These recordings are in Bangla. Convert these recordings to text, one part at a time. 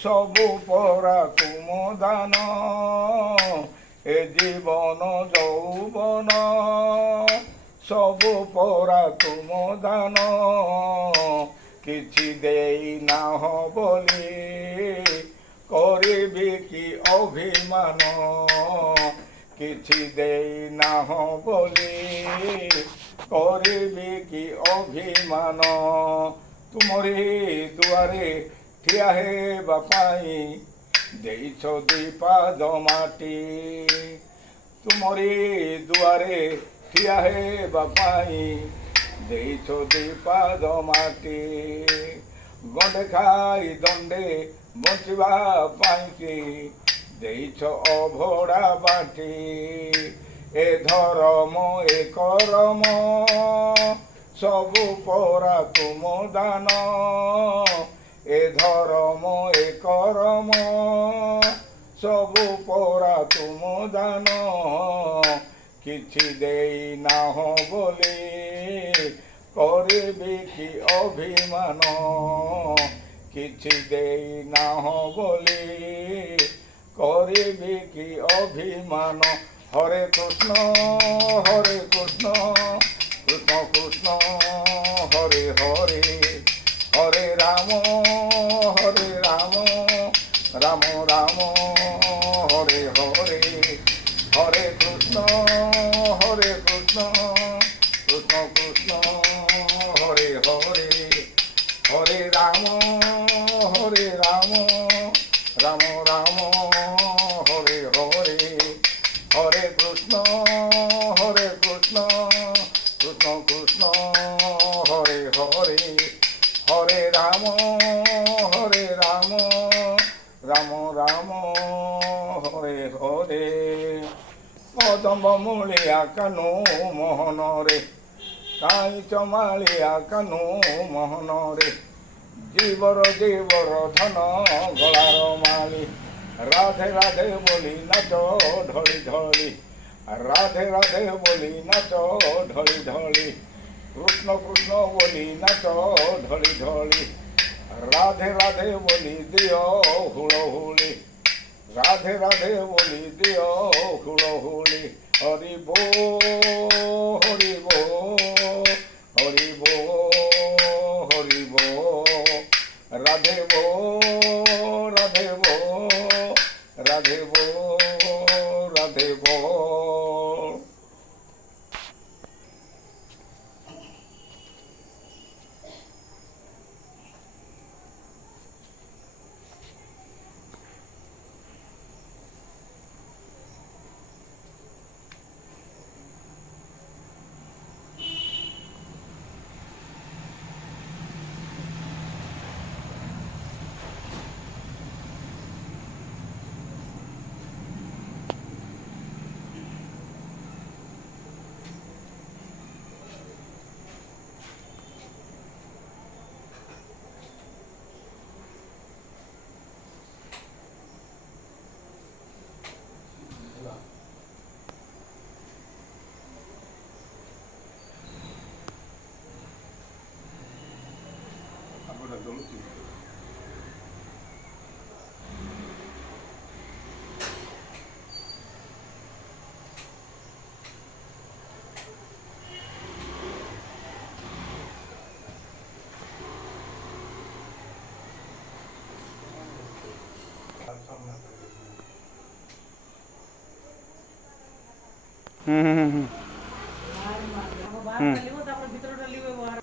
ସବୁ ପରା ତୁମ ଦାନ ଏ ଜୀବନ ଯୌବନ ସବୁ ପରା ତୁମ ଦାନ କିଛି ଦେଇ ନାହ ବୋଲି କରିବି କି ଅଭିମାନ କିଛି ଦେଇ ନାହ ବୋଲି କରିବି କି ଅଭିମାନ ତୁମରି ଦୁଆରେ ଠିଆ ହେବା ପାଇଁ ଦେଇଛ ଦିପାଦ ମାଟି ତୁମରି ଦୁଆରେ ଠିଆ ହେବା ପାଇଁ ଦେଇଛ ଦିପାଦ ମାଟି ଗଣ୍ଡେ ଖାଇ ଦଣ୍ଡେ ବଞ୍ଚିବା ପାଇଁକି ଦେଇଛ ଅଭଡ଼ା ବାଟି ଏ ଧର୍ମ ଏ କରମ ସବୁ ପରା ତୁମ ଦାନ ଏ ଧର୍ମ ଏ କରମ ସବୁ ପରା ତୁମ ଦାନ କିଛି ଦେଇ ନାହ ବୋଲି କରିବି କି ଅଭିମାନ କିଛି ଦେଇ ନାହ ବୋଲି କରିବି କି ଅଭିମାନ ହରେ କୃଷ୍ଣ କୃଷ୍ଣ କୃଷ୍ଣ ହରେ ହରେ হরে রাম রাম রাম হরে হরে হরে কৃষ্ণ কৃষ্ণ কৃষ্ণ হরে হরে হরে রাম রাম রাম হরে হরে হরে কৃষ্ণ কৃষ্ণ কৃষ্ণ হরে হরে হরে রাম রাম রাম হরে হরে কদম্ব মূলিয়া কানু মোহনরে কাই চমালিয়া কানু মোহনরে জীবর ধন গলার মালি রাধে রাধে বলি নাচ ঢলি ঢলি রাধে রাধে বলি নাচ ঢলি ঢলি কৃষ্ণ কৃষ্ণ বলি নাচ ঢলি ঢলি রাধে রাধে বলি দিও হুড়হুড়ি রাধে রাধে বলি দিও হুড়হুড়ি হরি বো হরি বো হরি বো হরি বো রাধে বো রাধে বো রাধে বো রাধে বো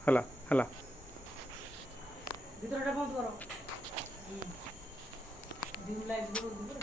ହେଲା ହେଲା ভিতরটা বন্ধ করো ডিম লাইট গুলো দিবে